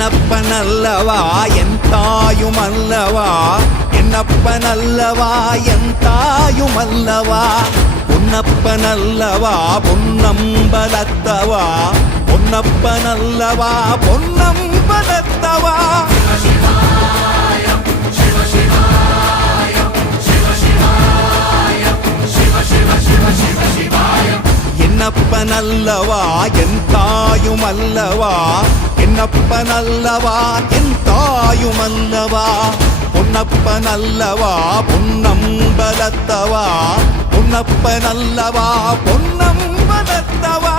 என்னப்பனல்லவா என் தாயுமல்லவா என்னப்பனல்லவா என் தாயுமல்லவா பொன்னப்பனல்லவா பொன்னம்பலத்தவா பொன்னப்பனல்லவா பொன்னம்பலத்தவா என்னப்பனல்லவா என் தாயுமல்லவா என்னப்பனல்லவா என் தாயுமல்லவா பொன்னப்பனல்லவா பொன்னம்பலத்தவா பொன்னப்பனல்லவா பொன்னம்பலத்தவா